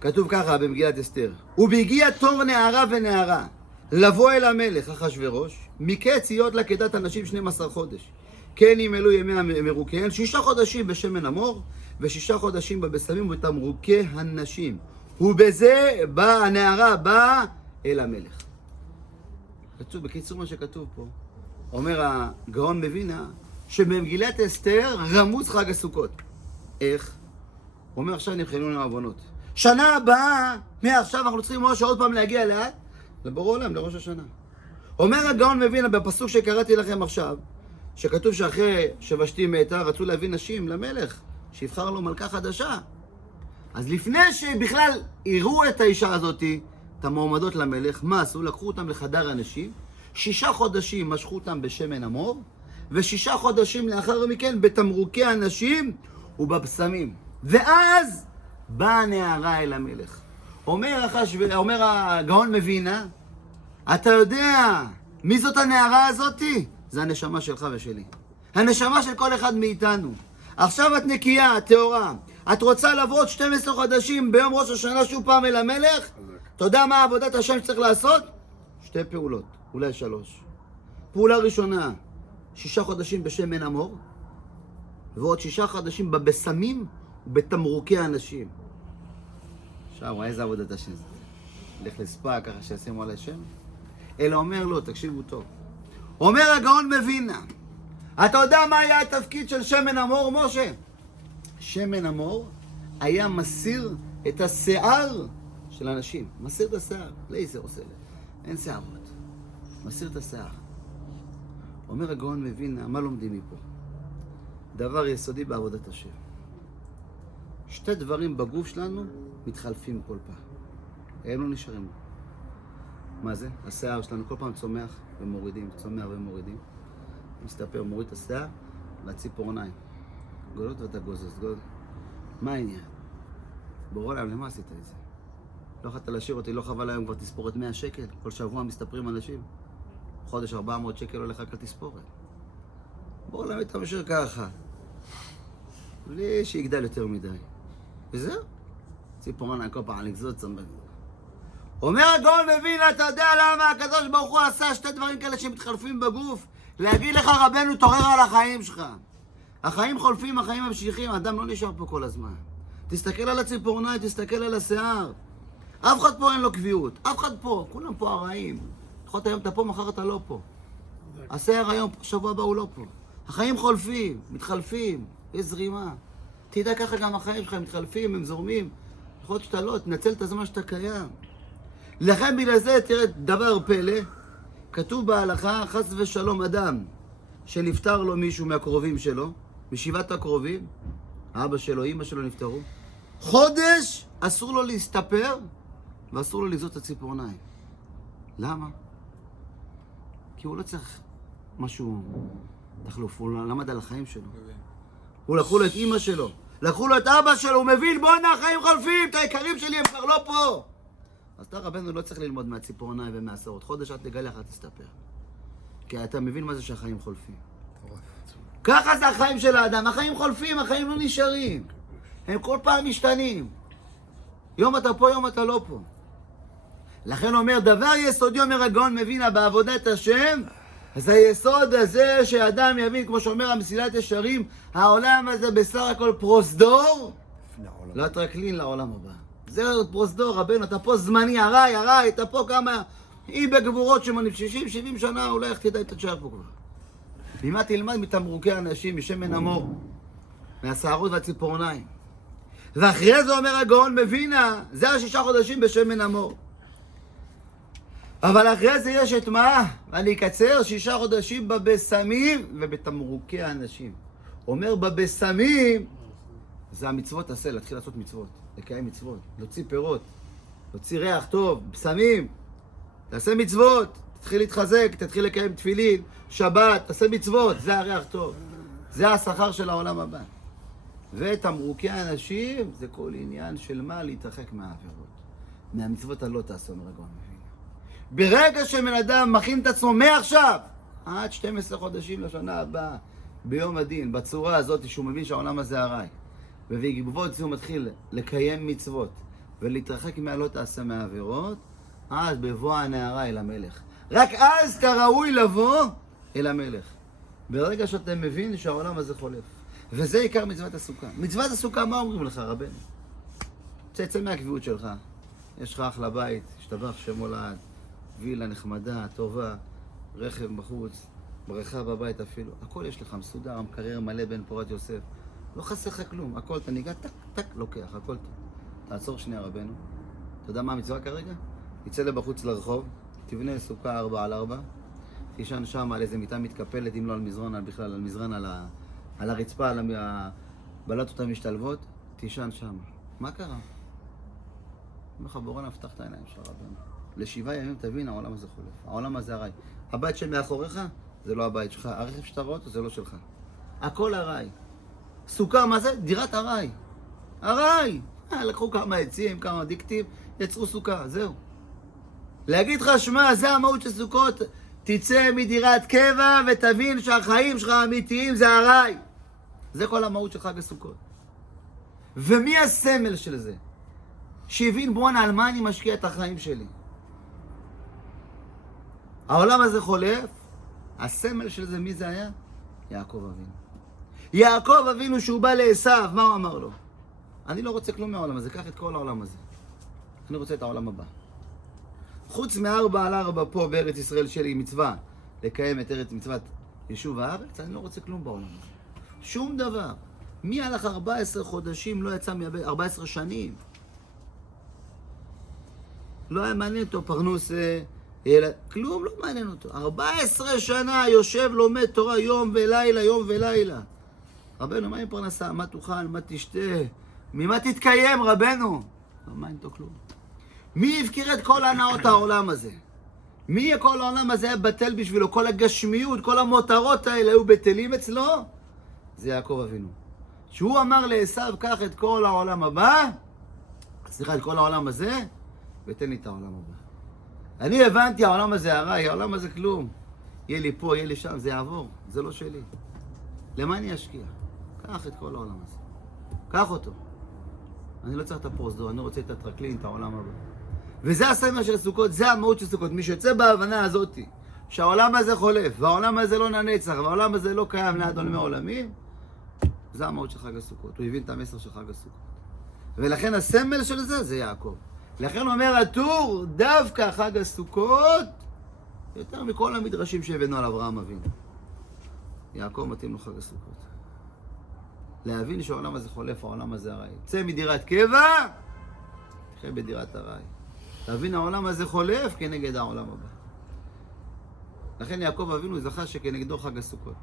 כתוב ככה במגילת אסתר, ובהגיע תור נערה ונערה לבוא אל המלך אחשוורוש, מקץ היות לה כדת הנשים 12 חודש. כן ימלאו ימי המרוקיהן 6 חודשים בשמן המור, ו6 חודשים בבשמים ובתמרוקי הנשים. ובזה באה הנערה באה אל המלך. כתוב, בקיצור מה שכתוב פה, אומר הגאון מווילנה, שבמגילת אסתר רמוז חג הסוכות. איך? הוא אומר עכשיו נבחנו לנו עוונות. שנה הבאה, מעכשיו אנחנו צריכים עוד פעם להגיע לאט, לבורא עולם, לראש השנה. אומר הגאון מווילנה בפסוק שקראתי לכם עכשיו, שכתוב שאחרי שבשתי מתה רצו להביא נשים למלך, שיבחר לו מלכה חדשה. אז לפני שבכלל יראו את האישה הזאת, את המועמדות למלך, מה עשו? לקחו אותם לחדר הנשים, 6 חודשים משכו אותם בשמן המור, ו6 חודשים לאחר מכן בתמרוקי הנשים ובבשמים. ואז באה הנערה אל המלך. אומר הגאון מווילנה, אתה יודע מי זאת הנערה הזאת? זה הנשמה שלך ושלי. הנשמה של כל אחד מאיתנו. עכשיו את נקייה, את טהורה. את רוצה לבוא עוד 12 חודשים ביום ראש השנה שוב פעם אל המלך? אתה יודע מה עבודת השם שצריך לעשות? 2 פעולות, אולי 3. פעולה ראשונה, 6 חודשים בשמן המור, ועוד 6 חודשים בבשמים ובתמרוקי הנשים. עכשיו, איזה עבודת השם זה? לך לספה ככה שישימו על השם? אלא אומר לו, תקשיבו טוב. אומר הגאון מווילנה, אתה יודע מה היה התפקיד של שמן המור, משה? שמן המור היה מסיר את השיער של אנשים. מסיר את השיער. לייזר עושה לזה. אין שיערות. מסיר את השיער. אומר הגאון מווילנה, מה לומדים מפה? דבר יסודי בעבודת השם. 2 דברים בגוף שלנו מתחלפים כל פעם. הם לא נשארים. מה זה? השיער שלנו כל פעם צומח ומורידים, צומח ומורידים. מסתפר, מוריד את השיער והציפורניים. גולות ואתה גוזז, גול. מה העניין? בורא עולם, למה עשית את זה? לא יכולת להשאיר אותי, לא חבל היום כבר תספורת 100 שקל? כל שבוע מסתפרים אנשים. חודש 400 שקל הולך רק על תספורת. בורא עולם אתה משאיר ככה. בלי שיגדל יותר מדי. וזהו. ציפורניים כל פעם לגזוז צמח. אומר הגאון מווילנה, אתה יודע למה הקדוש ברוך הוא עשה 2 דברים כאלה שמתחלפים בגוף? להגיד לך רבנו, תעורר על החיים שלך. החיים חולפים, החיים ממשיכים, האדם לא נשאר פה כל הזמן. תסתכל על הציפורניים, תסתכל על השיער. אף אחד פה אין לו קביעות, אף אחד פה, כולם פה הרעים. יכול להיות היום אתה פה, מחר אתה לא פה. השיער היום, שבוע הבא הוא לא פה. החיים חולפים, מתחלפים, יש זרימה. תדע ככה גם החיים שלך, הם מתחלפים, הם זורמים. יכול להיות שאתה לא, תנצל את הזמן שאתה קיים. לכן בגלל זה, תראה, דבר פלא, כתוב בהלכה, חס ושלום אדם שנפטר לו מישהו מהקרובים שלו, משבעת הקרובים, אבא שלו, אמא שלו נפטרו, חודש אסור לו להסתפר ואסור לו לגזוז את הציפורניים. למה? כי הוא לא צריך משהו תחלוף, הוא למד על החיים שלו. הוא לקחו לו את אמא שלו, לקחו לו את אבא שלו, הוא מבין, בוא'נה, החיים חולפים, את היקרים שלי הם כבר לא פה. אז אתה רבנו לא צריך ללמוד מהציפורניים ומהשערות. חודש עד לגלח אל תסתפר. כי אתה מבין מה זה שהחיים חולפים. ככה זה החיים של האדם. החיים חולפים, החיים לא נשארים. הם כל פעם משתנים. יום אתה פה, יום אתה לא פה. לכן אומר, דבר יסודי, אומר הגאון מווילנה בעבודת השם, אז היסוד הזה שאדם יבין, כמו שאומר המסילת ישרים, העולם הזה בסך הכל פרוזדור, לא תרקלין לעולם הבא. זה פרוזדור, רבנו, אתה פה זמני, הרי, אתה פה כמה, אי בגבורות שמונים 60-70 שנה, אולי איך תדע אם תתשאר פה כבר. ממה תלמד? מתמרוקי אנשים, משמן המור, מהשערות והציפורניים. ואחרי זה אומר הגאון מווילנה, זה 6 חודשים בשמן המור. אבל אחרי זה יש את מה? אני אקצר 6 חודשים בבשמים ובתמרוקי האנשים. אומר בבשמים, זה המצוות עשה, להתחיל לעשות מצוות, לקיים מצוות, להוציא פירות, להוציא ריח טוב, בשמים, תעשה מצוות, תתחיל להתחזק, תתחיל לקיים תפילין, שבת, תעשה מצוות, זה הריח טוב, זה השכר של העולם הבא. ותמרוקי האנשים זה כל עניין של מה? להתרחק מהעבירות. מהמצוות הלא תעשה, אומר הגאון מווילנה. ברגע שבן אדם מכין את עצמו מעכשיו, עד 12 חודשים לשנה הבאה, ביום הדין, בצורה הזאת שהוא מבין שהעולם הזה הרי, ובעקבות זה הוא מתחיל לקיים מצוות, ולהתרחק מהלא תעשה מהעבירות, אז בבוא הנערה אל המלך. רק אז כראוי לבוא אל המלך. ברגע שאתה מבין שהעולם הזה חולף. וזה עיקר מצוות הסוכה. מצוות הסוכה, מה אומרים לך, רבנו? צא מהקביעות שלך. יש לך אחלה בית, השתבח שמו לעד, וילה נחמדה, טובה, רכב בחוץ, בריכה בבית אפילו. הכל יש לך מסודר, המקרר מלא בין פורת יוסף. לא חסר לך כלום, הכל אתה ניגע, טק, טק, לוקח, הכל טוב. תעצור שנייה, רבנו. אתה יודע מה המצווה כרגע? תצא לבחוץ לרחוב, תבנה סוכה 4x4, תישן שם על איזה מיטה מתקפלת, אם לא על מזרון, בכלל על מזרן, על הרצפה, על הבלטות המשתלבות, תישן שם. מה קרה? אומר לך, בורא נפתח את העיניים של רבנו. ל7 ימים תבין, העולם הזה חולף. העולם הזה הרי. הבית שמאחוריך, זה לא הבית שלך. הרכב שאתה רואה אותו, זה לא שלך. הכל הרי. סוכה, מה זה? דירת הרי. הרי! לקחו כמה עצים, כמה דיקטים, יצרו סוכה, זהו. להגיד לך, שמע, זה המהות של סוכות, תצא מדירת קבע ותבין שהחיים שלך האמיתיים זה הרי. זה כל המהות של חג הסוכות. ומי הסמל של זה? שהבין, בואנה, על מה אני משקיע את החיים שלי? העולם הזה חולף, הסמל של זה, מי זה היה? יעקב אבינו. יעקב אבינו שהוא בא לעשיו, מה הוא אמר לו? אני לא רוצה כלום מהעולם הזה, קח את כל העולם הזה. אני רוצה את העולם הבא. חוץ מ4x4 פה בארץ ישראל שלי מצווה, לקיים את ארץ מצוות יישוב הארץ, אני לא רוצה כלום בעולם הזה. שום דבר. מי הלך 14 חודשים, לא יצא 14 שנים. לא היה מעניין אותו פרנוס, כלום לא מעניין אותו. 14 שנה יושב, לומד תורה יום ולילה, יום ולילה. רבנו, מה עם פרנסה? מה תאכל? מה תשתה? ממה תתקיים, רבנו? לא מעניין אותו כלום. מי הפקיר את כל הנאות העולם הזה? מי כל העולם הזה היה בטל בשבילו? כל הגשמיות, כל המותרות האלה היו בטלים אצלו? זה יעקב אבינו. שהוא אמר לעשיו, קח את כל העולם הבא, סליחה, את כל העולם הזה, ותן לי את העולם הבא. אני הבנתי, העולם הזה הרי, העולם הזה כלום. יהיה לי פה, יהיה לי שם, זה יעבור, זה לא שלי. למה אני אשקיע? קח את כל העולם הזה. קח אותו. אני לא צריך את הפרוזדור, אני רוצה את הטרקלין, את העולם הבא. וזה הסמל של סוכות, זה המהות של סוכות. מי שיוצא בהבנה הזאת, שהעולם הזה חולף, והעולם הזה לא ננצח, והעולם הזה לא קיים לעד עולמי עולמים, זה המהות של חג הסוכות. הוא הבין את המסר של חג הסוכות. ולכן הסמל של זה, זה יעקב. לכן הוא אומר, הטור, דווקא חג הסוכות, יותר מכל המדרשים שהבאנו על אברהם אבינו. יעקב מתאים לו חג הסוכות. להבין שהעולם הזה חולף, העולם הזה הרי. צא מדירת קבע, תחיה בדירת הרי. להבין, העולם הזה חולף כנגד העולם הבא. לכן יעקב אבינו זכה שכנגדו חג הסוכות.